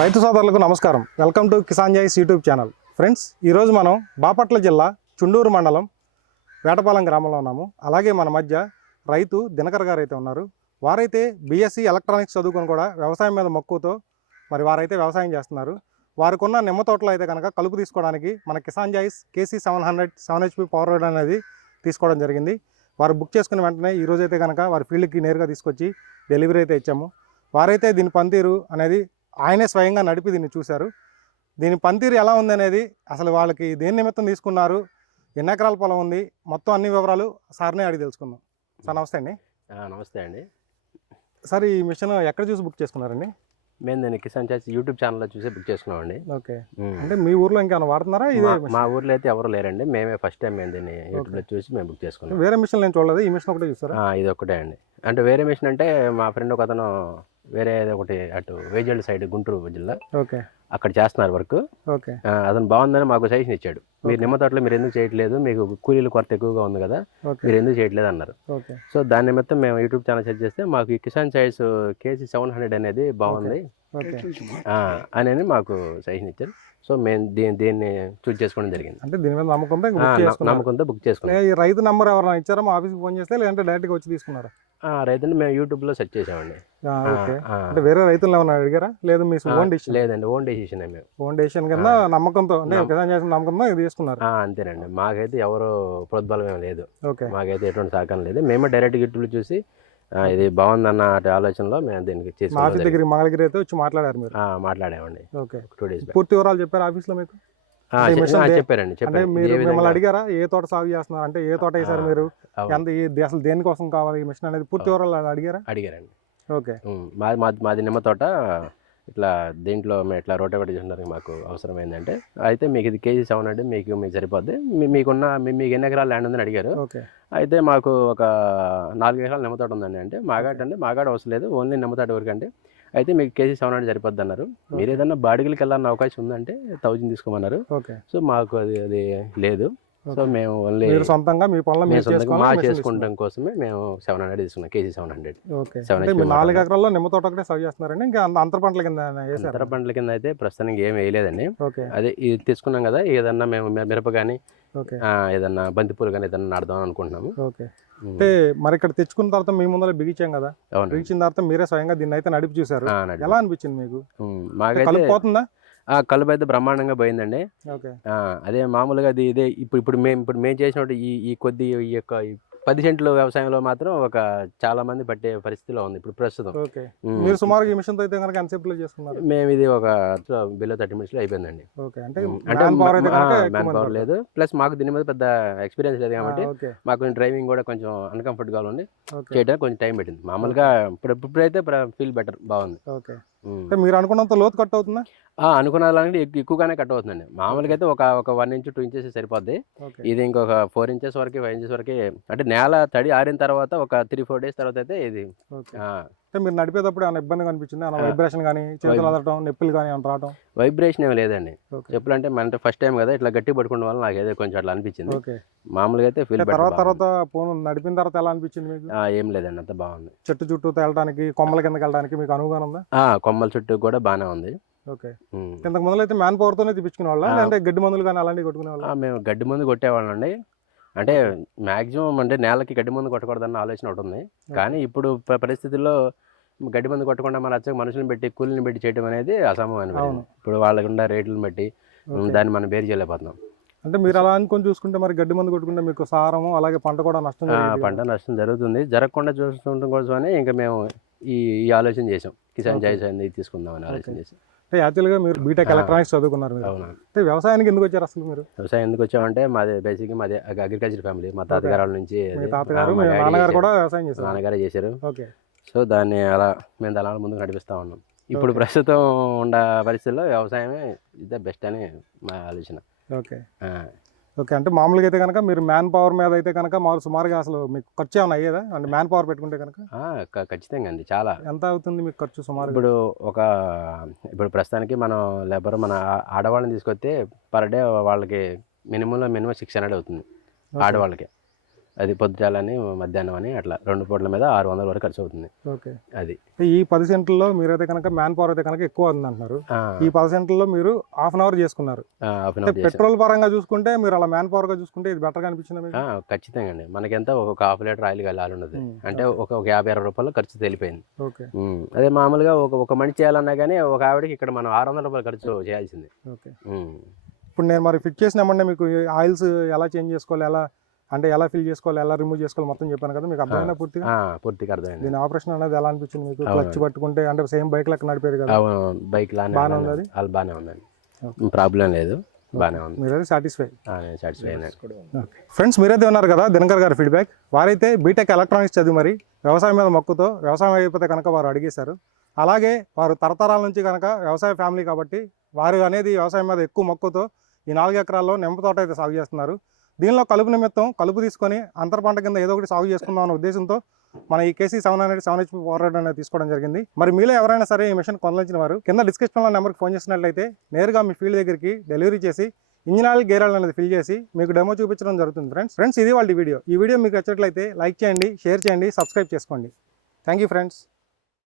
రైతు సోదరులకు నమస్కారం. వెల్కమ్ టు కిసాన్ జాయిస్ యూట్యూబ్ ఛానల్. ఫ్రెండ్స్, ఈరోజు మనం బాపట్ల జిల్లా చుండూరు మండలం వేటపాలెం గ్రామంలో ఉన్నాము. అలాగే మన మధ్య రైతు దినకర్ గారు అయితే ఉన్నారు. వారైతే బీఎస్సీ ఎలక్ట్రానిక్స్ చదువుకొని కూడా వ్యవసాయం మీద మక్కువతో మరి వారైతే వ్యవసాయం చేస్తున్నారు. వారికి ఉన్న నిమ్మ తోటలో అయితే కనుక కలుపు తీసుకోవడానికి మన కిసాన్ జాయిస్ కేసీ 700 7HP పవర్ వైడ్ అనేది తీసుకోవడం జరిగింది. వారు బుక్ చేసుకున్న వెంటనే ఈరోజు అయితే కనుక వారి ఫీల్డ్కి నేరుగా తీసుకొచ్చి డెలివరీ అయితే ఇచ్చాము. వారైతే దీని పనితీరు అనేది ఆయనే స్వయంగా నడిపి దీన్ని చూశారు. దీని పనితీరు ఎలా ఉంది అనేది, అసలు వాళ్ళకి దేని నిమిత్తం తీసుకున్నారు, ఎన్ని ఎకరాల పొలం ఉంది, మొత్తం అన్ని వివరాలు సార్నే అడిగి తెలుసుకుందాం. సార్ నమస్తే అండి. నమస్తే అండి. సార్, ఈ మిషన్ ఎక్కడ చూసి బుక్ చేసుకున్నారండి? మేము దాన్ని కిసాన్ చాయిస్ యూట్యూబ్ ఛానల్లో చూసి బుక్ చేసుకున్నామండి. ఓకే, అంటే మీ ఊర్లో ఇంకేమైనా వాడుతున్నారా? ఇదే మా ఊర్లో అయితే ఎవరు లేరండి, మేమే ఫస్ట్ టైం మేము దీన్ని యూట్యూబ్లో చూసి మేము బుక్ చేసుకున్నాం. వేరే మిషన్ నేను చూడలేదు, ఈ మిషన్ ఒకటే చూస్తారా? ఇది ఒకటే అండి. అంటే వేరే మిషన్ అంటే మా ఫ్రెండ్ ఒక అతను వేరే ఒకటి అటు వేజల్డ్ సైడ్ గుంటూరు జిల్లా ఓకే అక్కడ చేస్తున్నారు వర్క్. ఓకే, అతను బాగుందని మాకు సజెషన్ ఇచ్చాడు. మీరు నిమ్మ తోటలో మీరు ఎందుకు చేయట్లేదు, మీకు కూలీల కొరత ఎక్కువగా ఉంది కదా, మీరు ఎందుకు చేయట్లేదు అన్నారు. సో దాని నిమిత్తం మేము యూట్యూబ్ ఛానల్ సెర్చ్ చేస్తే మాకు ఈ కిసాన్ చాయిస్ కేసీ 700 అనేది బాగుంది అని మాకు సజెషన్ ఇచ్చారు. సో మేము దీన్ని చూస్ చేసుకోవడం జరిగింది. అంటే దీని మీద నమ్మకంతో బుక్ చేసుకున్నాం. ఈ రైతు నెంబర్ ఎవరైనా ఇచ్చారా? మా ఆఫీస్కి ఫోన్ చేస్తే, లేదంటే డైరెక్ట్గా వచ్చి తీసుకున్నారా? రైతుని మేము యూట్యూబ్లో సెర్చ్ చేసామండి. అంటే వేరే రైతులు ఏమైనా అడిగారా? లేదు మీ ఓన్ డిసిషన్? లేదండి, ఓన్ డెసిషన్. మేము ఓన్ డెసిషన్ కింద నమ్మకంతో, అంటే కిసాన్ చేసిన నమ్మకంతో ఇది తీసుకున్నారు. అంతేనండి, మాకైతే ఎవరు ప్రోద్బలం ఏం లేదు. ఓకే, మాకైతే ఎటువంటి సహకారం లేదు. మేమే డైరెక్ట్ యూట్యూబ్లో చూసి ఇది బాగుందన్న ఆలోచనలో మేము దీనికి ఆఫీస్ దగ్గర మంగళగిరి అయితే వచ్చి మాట్లాడారు మీరు? మాట్లాడామండి. ఓకే, 2 days పూర్తి వివరాలు చెప్పారు ఆఫీస్లో మీకు? చెప్పారండి. అంటే మీరు మిమ్మల్ని అడిగారా ఏ తోట సాగు చేస్తున్నారు, అంటే ఏ తోట వేసారు మీరు, అసలు దేనికోసం కావాలి ఈ మిషన్ అనేది పూర్తి వివరాలు అడిగారండి. ఓకే, మాది నిమ్మ తోట ఇట్లా దీంట్లో మేము ఇట్లా రోటవేటర్ చేసినారు, మాకు అవసరం ఏంటంటే అయితే మీకు ఇది కేజీ 700 మీకు సరిపోద్ది, మీకు ఎన్ని ఎకరాల ల్యాండ్ ఉందని అడిగారు. అయితే మాకు ఒక 4 ఎకరాల నిమ్మ తోట ఉందండి. అంటే మాగాడ అవసరం లేదు, ఓన్లీ నిమ్మ తోట వరకు అంటే. అయితే మీకు కేజీ 700 సరిపోద్ది అన్నారు. మీరు ఏదన్నా బాడిగలకి వెళ్ళాలన్న అవకాశం ఉందంటే 1000 తీసుకోమన్నారు. సో మాకు అది లేదు. సో మేము ఓన్లీ సొంతంగా మీ పనులు చేసుకుంటాం కోసమే మేము 700 తీసుకున్నాం, కేజీ 700. 4 ఎకరాల్లో నిమ్మ తోట ఒకటే సాగు చేస్తున్నారండి? ఇంకా అంతర పంటల కింద అంతర పంటల కింద అయితే ప్రస్తుతానికి ఏం వేయలేదండి. అదే ఇది తీసుకున్నాం కదా, ఏదన్నా మేము మిరప కానీ ఏదన్నా బంతిపూలు కానీ ఏదన్నా నాడదాం అనుకుంటున్నాము. అంటే మరి ఇక్కడ తెచ్చుకున్న తర్వాత మీ ముందర బిగించాం కదా, బిగించిన తర్వాత మీరే స్వయంగా దీన్ని అయితే నడిపి చూసారు. ఎలా అనిపించింది మీకు? మాకైతే పోతుందా? కలుపు అయితే బ్రహ్మాండంగా పోయిందండి. అదే మామూలుగా అది ఇదే ఇప్పుడు మేము చేసినట్టు ఈ కొద్ది ఈ యొక్క 10 సెంట్లు వ్యవసాయంలో మాత్రం ఒక చాలా మంది పట్టే పరిస్థితిలో ఉంది ఇప్పుడు ప్రస్తుతం. మీరు సుమారుగా ఈ మిషన్ అయితే కనుక ఎంతసేపులో చేసుకున్నారు? మేము ఇది ఒక బిలో 30 minutes అయిపోయిందండి. అంటే మ్యాన్ పవర్ లేదు, ప్లస్ మాకు దీని మీద పెద్ద ఎక్స్పీరియన్స్ లేదు కాబట్టి మాకు డ్రైవింగ్ కూడా కొంచెం అన్కంఫర్ట్గా ఉంది, చేయడానికి కొంచెం టైం పెట్టింది. మామూలుగా ఇప్పుడైతే ఫీల్ బెటర్, బాగుంది. మీరు అనుకున్నంత లోతు కట్ అవుతుందా? అనుకున్నదానికి ఎక్కువగానే కట్ అవుతుందండి. మామూలుగా అయితే ఒక 1 inch 2 inches సరిపోద్ది. ఇది ఇంకొక 4 inches వరకు 5 inches వరకు, అంటే నేల తడి ఆరిన తర్వాత ఒక 3-4 days తర్వాత అయితే ఇది. మీరు నడిపేటప్పుడు ఏమైనా ఇబ్బందిగా అనిపించింది? వైబ్రేషన్ కానీ, చేతులు అదటం, నొప్పులు కానీ రావడం? వైబ్రేషన్ ఏమి లేదండి. చెప్పులు అంటే మన ఫస్ట్ టైం కదా, ఇట్లా గట్టి పట్టుకోవడం వల్ల నాకు ఏదో కొంచెం అట్లా అనిపించింది. మామూలుగా అయితే ఫీల్ తర్వాత నడిపిన తర్వాత ఎలా అనిపించింది మీకు? ఏం లేదండి, అంత బాగుంది. చెట్టు చుట్టూ వెళ్ళడానికి, కొమ్మల కిందకి వెళ్ళడానికి మీకు అనువుగా ఉందా? కొమ్మల చుట్టూ కూడా బాగానే ఉంది. ఓకే, ఇంతకు ముందు అయితే మ్యాన్ పవర్ తోనే తెప్పించుకునే వాళ్ళ, అంటే గడ్డి మందులు కానీ అలాంటివి కొట్టుకునే వాళ్ళ? మేము గడ్డి మందు కొట్టేవాళ్ళం అండి. అంటే మాక్సిమం అంటే నేలకి గడ్డి మందు కొట్టకూడదన్న ఆలోచన ఒకటి ఉంది. కానీ ఇప్పుడు పరిస్థితుల్లో గడ్డి మందు కొట్టకుండా మన మనుషులను పెట్టి కూలీని పెట్టి చేయడం అనేది అసంభవం. ఇప్పుడు వాళ్ళకు ఉన్న రేట్లను బట్టి దాన్ని మనం బేర్ చేయలేకపోతున్నాం. అంటే మీరు అలా అనుకొని చూసుకుంటే మరి గడ్డి మందు కొట్టుకుంటే మీకు సారము అలాగే పంట కూడా నష్టం జరుగుతుంది. జరగకుండా చూసుకుంటాం కోసమని ఇంకా మేము ఈ ఆలోచన చేసాం, కిసాన్ జాయిస్ అనేది తీసుకుందామని ఆలోచన చేసాం. అంటే యాక్చువల్గా మీరు బీటెక్ ఎలక్ట్రానిక్స్ చదువుకున్నారు. అంటే వ్యవసాయానికి ఎందుకు వచ్చారు అసలు మీరు? వ్యవసాయం ఎందుకు వచ్చామంటే మాది బేసిక్గా మాది అగ్రికల్చర్ ఫ్యామిలీ. మా తాతగారు నుంచి నాన్నగారు కూడా వ్యవసాయం చేశారు. నాన్నగారే చేశారు. సో దాన్ని అలా మేము దళాల ముందుకు నడిపిస్తూ ఉన్నాం. ఇప్పుడు ప్రస్తుతం ఉన్న పరిస్థితుల్లో వ్యవసాయమే ఇదే బెస్ట్ అని మా ఆలోచన. ఓకే, అంటే మామూలుగా అయితే కనుక మీరు మ్యాన్ పవర్ మీద అయితే కనుక సుమారుగా అసలు మీకు ఖర్చు ఏమైనా అయ్యేదా? అంటే మ్యాన్ పవర్ పెట్టుకుంటే కనుక ఖచ్చితంగా అండి. చాలా. ఎంత అవుతుంది మీకు ఖర్చు సుమారు? ఇప్పుడు ప్రస్తుతానికి మనం లేబర్ మన ఆడవాళ్ళని తీసుకొస్తే పర్ డే వాళ్ళకి మినిమం 600 అవుతుంది ఆడవాళ్ళకి. అది పొద్దుటాలని మధ్యాహ్నం అని అట్లా 2 పూటల మీద 600 వరకు ఖర్చు అవుతుంది. ఓకే. అది ఈ 10 సెంట్లలో మీరైతే కనుక మ్యాన్ పవర్ అయితే కనుక ఎక్కువ ఉంది అంటున్నారు. ఆ, ఈ 10 సెంట్లలో మీరు హాఫ్ అన్ అవర్ చేసుకున్నారు. హాఫ్ అన్ అంటే అవర్ చేసాం. పెట్రోల్ పరంగా చూసుకుంటే మీరు అలా మ్యాన్ పవర్గా చూసుకుంటే ఇది బెటర్గా అనిపించింది మీకు? ఖచ్చితంగా అండి. మనకెంత ఒక హాఫ్ లీటర్ ఆయిల్ వెళ్ళాలి ఉన్నది అంటే ఓకే. ఒక 50-60 రూపాయలు ఖర్చు తెలిపోయింది. ఓకే. అదే మామూలుగా ఒక మనిషి చేయాలన్నా కానీ ఒక ఆవిడకి ఇక్కడ మనం 600 రూపాయలు ఖర్చు చేయాల్సింది. ఓకే. ఉమ్. ఇప్పుడు నేను మరి ఫిట్ చేసినామంటే మీకు ఆయిల్స్ ఎలా చేంజ్ చేసుకోవాలి, ఎలా ఫిల్ చేసుకోవాలి, ఎలా రిమూవ్ చేసుకోవాలి మొత్తం చెప్పాను కదా, మీకు అర్థమైనా పూర్తిగా? పూర్తిగా అర్థమైంది. దీని ఆపరేషన్ అనేది ఎలా అనిపించింది మీకు? అవును. క్లచ్ పట్టుకుంటే అంటే సేమ్ బైక్ లెక్క నడిపేది కదా? బైక్ బాగానే ఉంది అది? వాళ్ళు బాగానే ఉందండి, ఓకే. ప్రాబ్లం లేదు, బాగానే ఉంది. మీరైతే సాటిస్ఫై? నేను సాటిస్ఫై అయినా. ఫ్రెండ్స్, మీరైతే ఉన్నారు కదా దినకర్ గారి ఫీడ్బ్యాక్. వారైతే బీటెక్ ఎలక్ట్రానిక్స్ చదివి మరి వ్యవసాయం మీద మక్కుతో వ్యవసాయం అయిపోతే కనుక వారు అడిగేశారు. అలాగే వారు తరతరాల నుంచి కనుక వ్యవసాయ ఫ్యామిలీ కాబట్టి వారు అనేది వ్యవసాయం మీద ఎక్కువ మక్కుతో ఈ 4 ఎకరాల్లో నిమ్మ తోట అయితే సాగు చేస్తున్నారు. దీనిలో కలుపు నిమిత్తం కలుపు తీసుకొని అంతర పంట కింద ఏదో ఒకటి సాగు చేసుకుందాం అనే ఉద్దేశంతో మన ఈ KC 700 ఫార్వర్డ్ అనేది తీసుకోవడం జరిగింది. మరి మీలో ఎవరైనా సరే ఈ మిషన్ కొనలించిన వారు కింద డిస్క్రిప్షన్లో నెంబర్కి ఫోన్ చేసినట్లయితే నేరుగా మీ ఫీల్డ్ దగ్గరికి డెలివరీ చేసి ఇంజిన్ ఆయిల్, గేర్ ఆయిల్ అనేది ఫిల్ చేసి మీకు డెమో చూపించడం జరుగుతుంది. ఫ్రెండ్స్ ఇది వాళ్ళ వీడియో. ఈ వీడియో మీకు నచ్చినట్లయితే లైక్ చేయండి, షేర్ చేయండి, సబ్స్క్రైబ్ చేసుకోండి. Thank you friends.